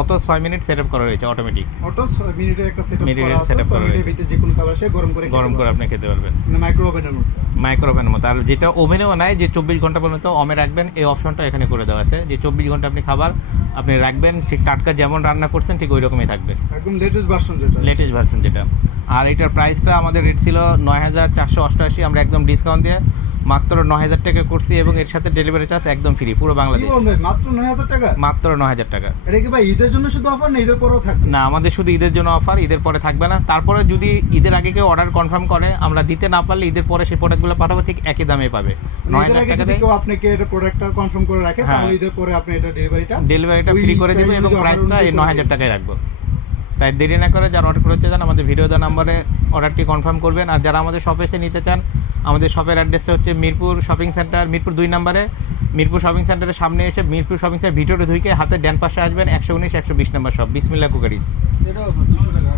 Auto 6 minute setup করা রয়েছে automatic. Auto 6 মিনিটের একটা সেটআপ মিনিটের করা আছে, setup 6 করা মিনিটের রয়েছে। ভিতরে যে কোনো খাবার সে গরম করে আপনি খেতে পারবেন মানে মাইক্রো ওভেনের মধ্যে। মাইক্রো ওভেনের মতো। আর যেটা ওভেনেও নাই যে 24 ঘন্টা পর্যন্ত অমে রাখবেন, এই অপশনটা এখানে করে দেওয়া আছে যে 24 ঘন্টা আপনি খাবার আপনি রাখবেন, ঠিক টাটকা যেমন রান্না করছেন ঠিক ওই রকমই থাকবে, একদম লেটেস্ট ভার্সন যেটা। লেটেস্ট ভার্সন যেটা। আর এটার প্রাইসটা আমাদের রেট ছিল 9488, আমরা একদম ডিসকাউন্ট দিয়ে মাত্র 9000 টাকা করছি, এবং এর সাথে ডেলিভারি চার্জ একদম ফ্রি পুরো কি বাংলাদেশ। বলেন ভাই, মাত্র 9000 টাকা? মাত্র 9000 টাকা। এটা কি ভাই ঈদের জন্য শুধু অফার না ঈদের পরেও থাকবে? না, আমাদের শুধু ঈদের জন্য অফার, ঈদের পরে থাকবে না। তারপরে যদি ঈদের আগে কেউ অর্ডার কনফার্ম করে, আমরা দিতে না পারলে ঈদের পরে সেই প্রোডাক্টগুলো পাঠাবো, ঠিক একই দামে পাবে। মানে ঈদের 9000 আগে টাকা যদি দিয়ে কেউ আপনাকে এটা প্রোডাক্টটা কনফার্ম করে রাখে, হ্যাঁ। তাহলে ঈদের পরে আপনি এটা ডেলিভারিটা ওই ফ্রি করে দেবো, price এবং অনুযায়ী প্রাইসটা এই offer 9000 টাকায় রাখবো। তাই দেরি না করে যারা অর্ডার করতে চান আমাদের ভিডিও দেওয়া নাম্বারে অর্ডারটি কনফার্ম করবেন। আর যারা আমাদের শপে এসে নিতে চান, আমাদের শপের অ্যাড্রেসটা হচ্ছে মিরপুর শপিং সেন্টার, মিরপুর 2 নম্বরে। মিরপুর শপিং সেন্টারের সামনে এসে মিরপুর শপিং সেন্টার ভিডিওটা ধুইকে হাতে ডান পাশে আসবেন, 119 120 নম্বর শপ, বিসমিল্লাহ কুকারিস। এটা 200 টাকা।